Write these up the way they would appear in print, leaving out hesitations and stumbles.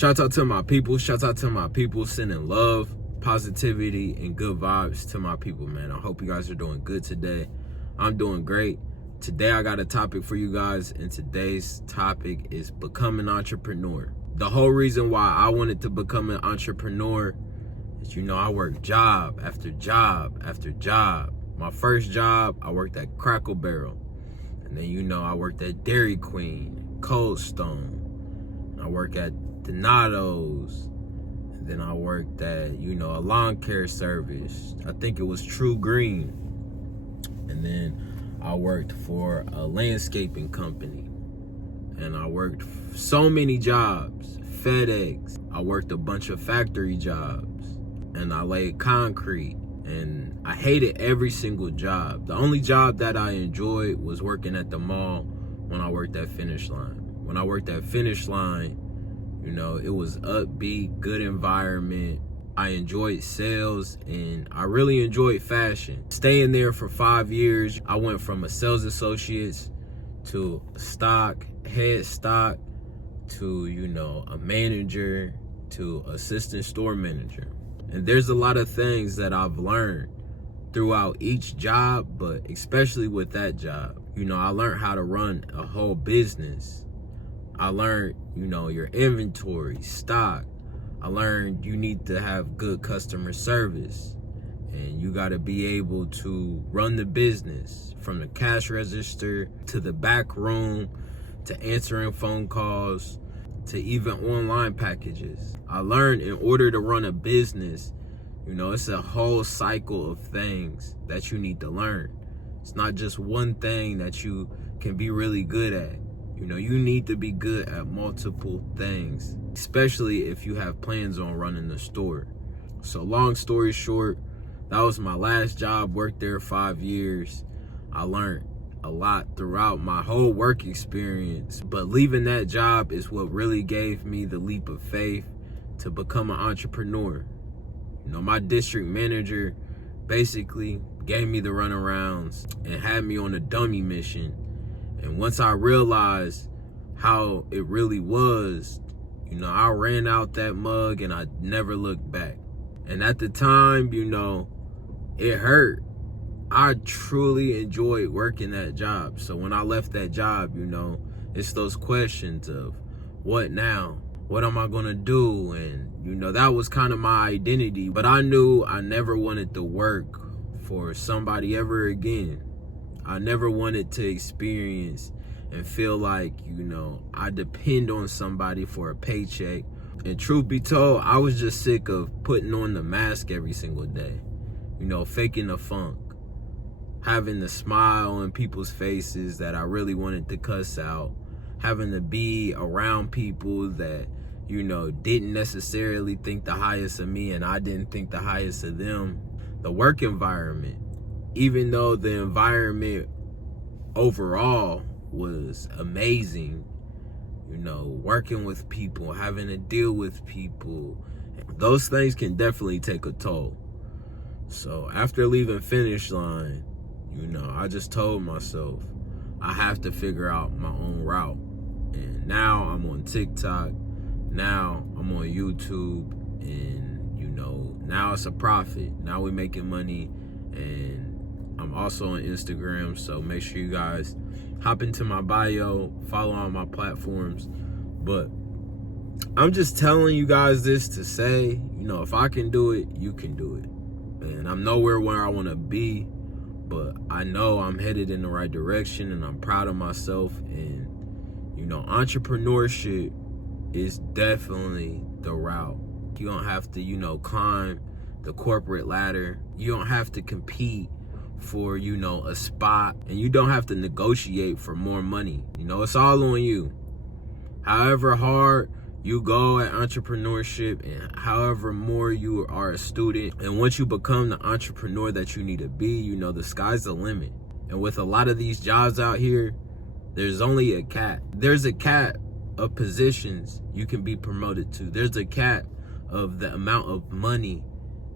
Shout out to my people. Shout out to my people, sending love, positivity, and good vibes to my people, man. I hope you guys are doing good today. I'm doing great. Today I got a topic for you guys, and today's topic is becoming an entrepreneur. The whole reason why I wanted to become an entrepreneur is, I worked job after job after job. My first job, I worked at Crackle Barrel. And then, I worked at Dairy Queen, Cold Stone. I worked at Donato's. And then I worked at, a lawn care service. I think it was True Green. And then I worked for a landscaping company. And I worked so many jobs. FedEx. I worked a bunch of factory jobs. And I laid concrete. And I hated every single job. The only job that I enjoyed was working at the mall when I worked at Finish Line. When I worked at Finish Line, it was upbeat, good environment. I enjoyed sales, and I really enjoyed fashion. Staying there for 5 years, I went from a sales associate to stock, head stock, to, a manager, to assistant store manager. And there's a lot of things that I've learned throughout each job, but especially with that job. I learned how to run a whole business. I learned, your inventory, stock. I learned you need to have good customer service. And you got to be able to run the business from the cash register to the back room to answering phone calls to even online packages. I learned in order to run a business, it's a whole cycle of things that you need to learn. It's not just one thing that you can be really good at. You need to be good at multiple things, especially if you have plans on running the store. So long story short, that was my last job, worked there 5 years. I learned a lot throughout my whole work experience, but leaving that job is what really gave me the leap of faith to become an entrepreneur. My district manager basically gave me the runarounds and had me on a dummy mission. And once I realized how it really was, I ran out that mug and I never looked back. And at the time, it hurt. I truly enjoyed working that job. So when I left that job, it's those questions of what now? What am I gonna do? And, that was kind of my identity. But I knew I never wanted to work for somebody ever again. I never wanted to experience and feel like, I depend on somebody for a paycheck. And truth be told, I was just sick of putting on the mask every single day, faking the funk, having the smile on people's faces that I really wanted to cuss out, having to be around people that, didn't necessarily think the highest of me and I didn't think the highest of them. The work environment, even though the environment overall was amazing, working with people, having to deal with people, those things can definitely take a toll. So after leaving Finish Line, I just told myself I have to figure out my own route. And now I'm on TikTok, now I'm on YouTube, and now it's a profit. Now we're making money, and I'm also on Instagram, so make sure you guys hop into my bio, follow on my platforms. But I'm just telling you guys this to say, if I can do it, you can do it. And I'm nowhere where I want to be, but I know I'm headed in the right direction, and I'm proud of myself. And entrepreneurship is definitely the route. You don't have to, climb the corporate ladder. You don't have to compete for, a spot, and you don't have to negotiate for more money. It's all on you. However hard you go at entrepreneurship and however more you are a student, and once you become the entrepreneur that you need to be, the sky's the limit. And with a lot of these jobs out here, there's only a cap. There's a cap of positions you can be promoted to. There's a cap of the amount of money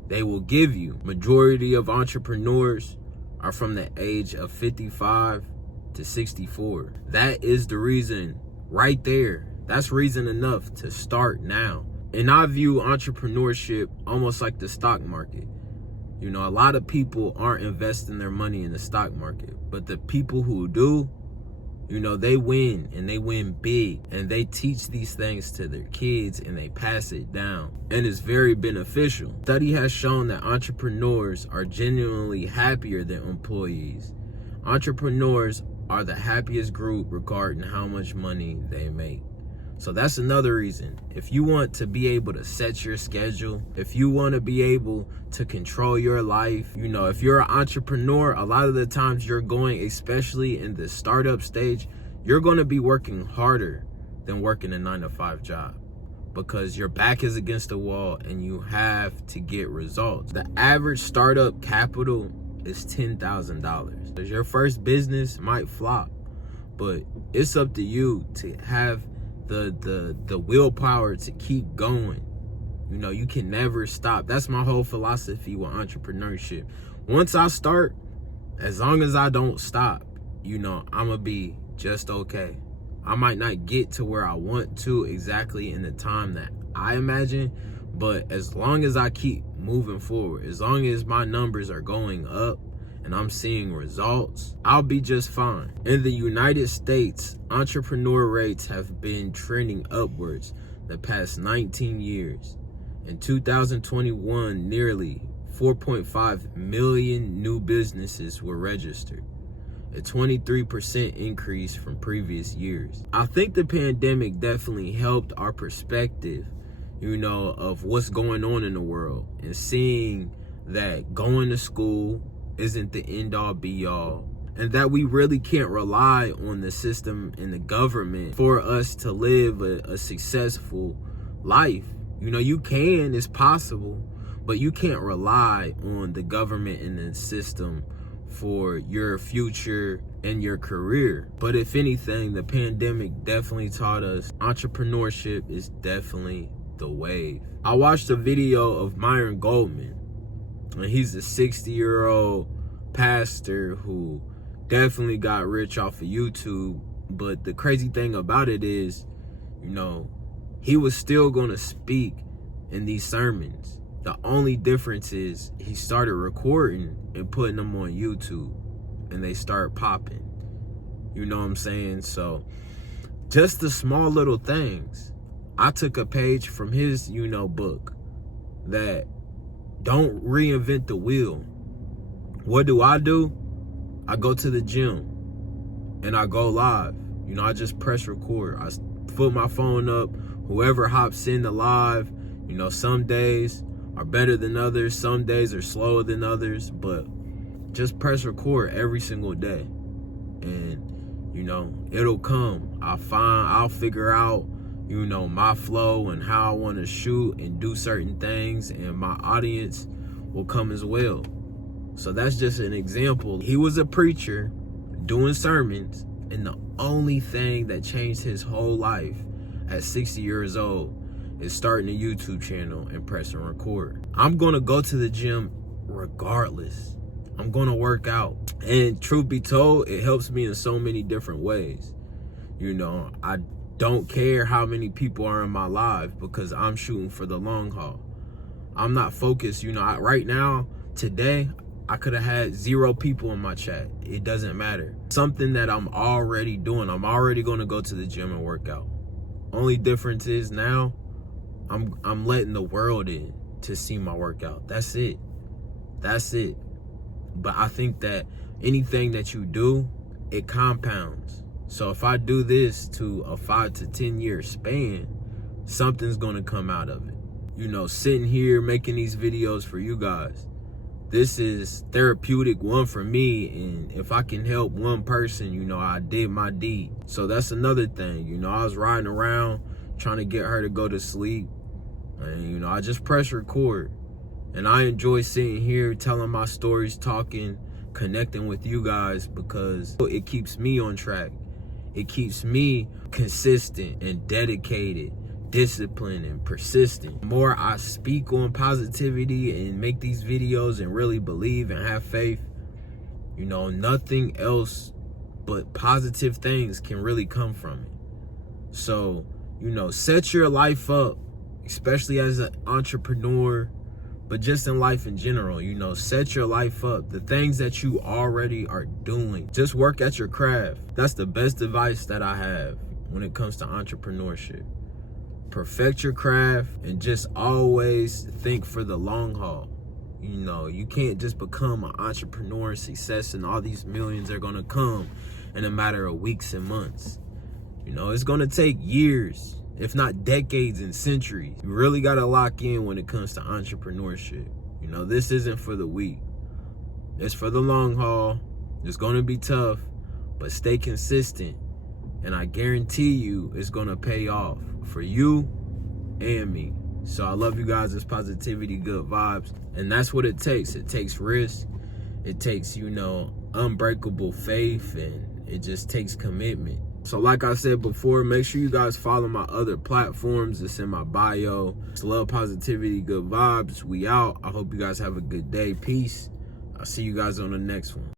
they will give you. Majority of entrepreneurs are from the age of 55 to 64. That is the reason right there That's reason enough to start now. And I view entrepreneurship almost like the stock market. You know, a lot of people aren't investing their money in the stock market, but the people who do, you know, they win, and they win big, and they teach these things to their kids and they pass it down, and it's very beneficial. Study has shown that entrepreneurs are genuinely happier than employees. Entrepreneurs are the happiest group regarding how much money they make. So that's another reason. If you want to be able to set your schedule, if you want to be able to control your life, you know, if you're an entrepreneur, a lot of the times you're going, especially in the startup stage, you're going to be working harder than working a 9-to-5 job, because your back is against the wall and you have to get results. The average startup capital is $10,000. Your first business might flop, but it's up to you to have the willpower to keep going. You know, you can never stop. That's my whole philosophy with entrepreneurship. Once I start, as long as I don't stop, you know, I'm gonna be just okay. I might not get to where I want to exactly in the time that I imagine, but as long as I keep moving forward, as long as my numbers are going up and I'm seeing results, I'll be just fine. In the United States, entrepreneur rates have been trending upwards the past 19 years. In 2021, nearly 4.5 million new businesses were registered, a 23% increase from previous years. I think the pandemic definitely helped our perspective, you know, of what's going on in the world, and seeing that going to school isn't the end all be all, and that we really can't rely on the system and the government for us to live a successful life. You know, you can, it's possible, but you can't rely on the government and the system for your future and your career. But if anything, the pandemic definitely taught us entrepreneurship is definitely the wave. I watched a video of Myron Goldman, and he's a 60-year-old pastor who definitely got rich off of YouTube. But the crazy thing about it is, you know, he was still going to speak in these sermons. The only difference is he started recording and putting them on YouTube, and they start popping. You know what I'm saying? So just the small little things. I took a page from his, you know, book, that don't reinvent the wheel. What do? I go to the gym and I go live. You know, I just press record. I put my phone up. Whoever hops in the live, you know, some days are better than others. Some days are slower than others, but just press record every single day. And, you know, it'll come. I'll figure out, you know, my flow and how I want to shoot and do certain things, and my audience will come as well. So that's just an example. He was a preacher doing sermons, and the only thing that changed his whole life at 60 years old is starting a YouTube channel and pressing record. I'm gonna go to the gym regardless. I'm gonna work out. And truth be told, it helps me in so many different ways. You know, I don't care how many people are in my live, because I'm shooting for the long haul. I'm not focused. You know, right now, today, I could have had 0 people in my chat. It doesn't matter. Something that I'm already doing. I'm already going to go to the gym and work out. Only difference is now I'm letting the world in to see my workout. That's it. But I think that anything that you do, it compounds. So if I do this to a 5 to 10 year span, something's going to come out of it. You know, sitting here making these videos for you guys, this is therapeutic, one for me, and if I can help one person, you know, I did my deed. So that's another thing. You know, I was riding around trying to get her to go to sleep, and, you know, I just press record, and I enjoy sitting here telling my stories, talking, connecting with you guys, because it keeps me on track. It keeps me consistent and dedicated, disciplined and persistent. The more I speak on positivity and make these videos and really believe and have faith, you know, nothing else but positive things can really come from it. So, set your life up, especially as an entrepreneur, but just in life in general. Set your life up. The things that you already are doing, just work at your craft. That's the best advice that I have when it comes to entrepreneurship. Perfect your craft and just always think for the long haul. You can't just become an entrepreneur and success and all these millions are gonna come in a matter of weeks and months. It's gonna take years, if not decades and centuries. You really gotta lock in when it comes to entrepreneurship. This isn't for the weak. It's for the long haul. It's gonna be tough, but stay consistent. And I guarantee you it's gonna pay off for you and me. So I love you guys. It's positivity, good vibes. And that's what it takes. It takes risk. It takes, unbreakable faith, and it just takes commitment. So like I said before, make sure you guys follow my other platforms. It's in my bio. It's love, positivity, good vibes. We out. I hope you guys have a good day. Peace. I'll see you guys on the next one.